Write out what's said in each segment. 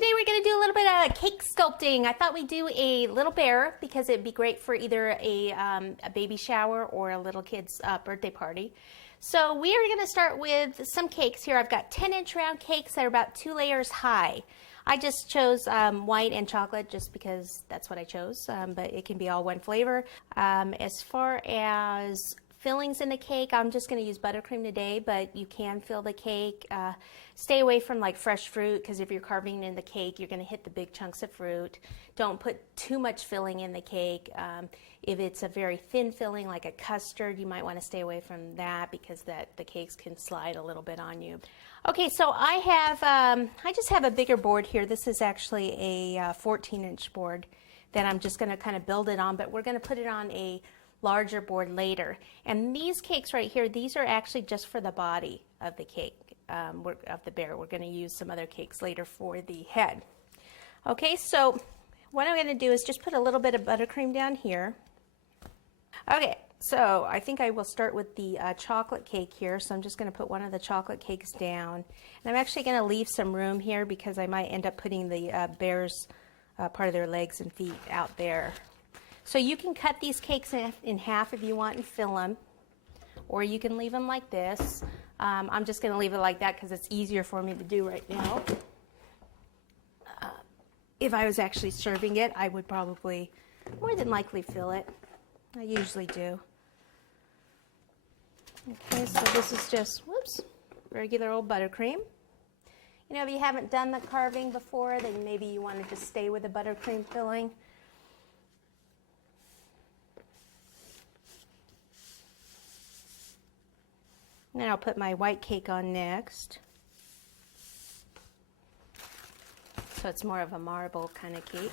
today we're going to do a little bit of cake sculpting. I thought we'd do a little bear because it'd be great for either a baby shower or a little kid's birthday party. So we are going to start with some cakes here. I've got 10-inch round cakes that are about 2 layers high. I just chose white and chocolate just because that's what I chose, but it can be all one flavor. As far as fillings in the cake, I'm just going to use buttercream today, but you can fill the cake. Stay away from like fresh fruit, because if you're carving in the cake, you're going to hit the big chunks of fruit. Don't put too much filling in the cake. If it's a very thin filling like a custard, you might want to stay away from that because the cakes can slide a little bit on you. Okay, so I just have a bigger board here. This is actually a 14-inch board that I'm just going to kind of build it on, but we're going to put it on a larger board later. And these cakes right here, these are actually just for the body of the cake, of the bear. We're going to use some other cakes later for the head. Okay, so what I'm going to do is just put a little bit of buttercream down here. Okay, so I think I will start with the chocolate cake here. So I'm just going to put one of the chocolate cakes down. And I'm actually going to leave some room here because I might end up putting the bear's part of their legs and feet out there. So you can cut these cakes in half if you want and fill them, or you can leave them like this. I'm just going to leave it like that because it's easier for me to do right now. If I was actually serving it, I would probably more than likely fill it. I usually do. Okay, so this is just, whoops, regular old buttercream. You know, if you haven't done the carving before, then maybe you want to just stay with the buttercream filling. And then I'll put my white cake on next. So it's more of a marble kind of cake.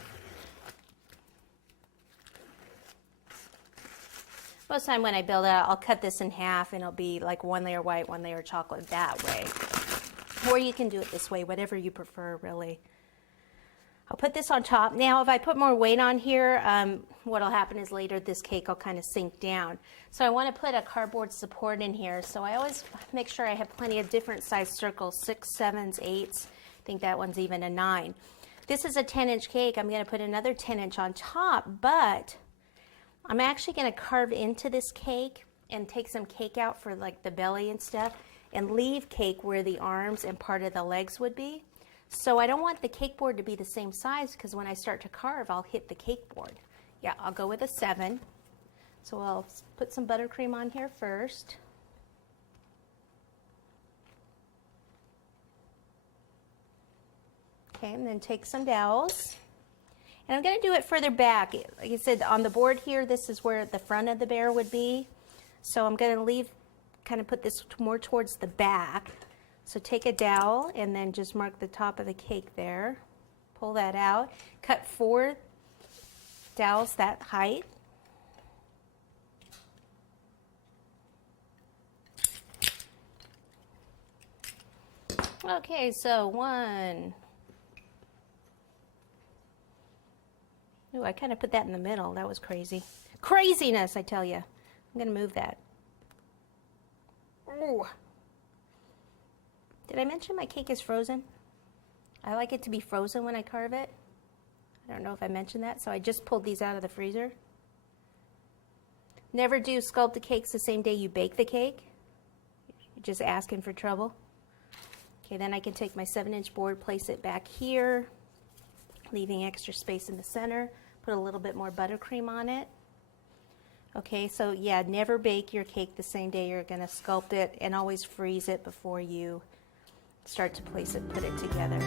Most of the time when I build it, I'll cut this in half and it'll be like 1 layer white, 1 layer chocolate that way. Or you can do it this way, whatever you prefer really. I'll put this on top. Now if I put more weight on here, what'll happen is later this cake will kind of sink down. So I want to put a cardboard support in here. So I always make sure I have plenty of different size circles, 6, 7s, 8s. I think that one's even a 9. This is a 10-inch cake. I'm going to put another 10-inch on top, but I'm actually going to carve into this cake and take some cake out for like the belly and stuff and leave cake where the arms and part of the legs would be. So I don't want the cake board to be the same size because when I start to carve, I'll hit the cake board. Yeah, I'll go with a 7. So I'll put some buttercream on here first. Okay, and then take some dowels. And I'm going to do it further back. Like I said, on the board here, this is where the front of the bear would be. So I'm going to kind of put this more towards the back. So take a dowel and then just mark the top of the cake there. Pull that out. Cut 4 dowels that height. Okay, so 1. Ooh, I kind of put that in the middle. That was crazy. Craziness, I tell you. I'm going to move that. Ooh. Did I mention my cake is frozen? I like it to be frozen when I carve it. I don't know if I mentioned that, so I just pulled these out of the freezer. Never do sculpted cakes the same day you bake the cake. You're just asking for trouble. Okay, then I can take my 7-inch board, place it back here, leaving extra space in the center, put a little bit more buttercream on it. Okay, so yeah, never bake your cake the same day you're going to sculpt it, and always freeze it before you start to place it, put it together.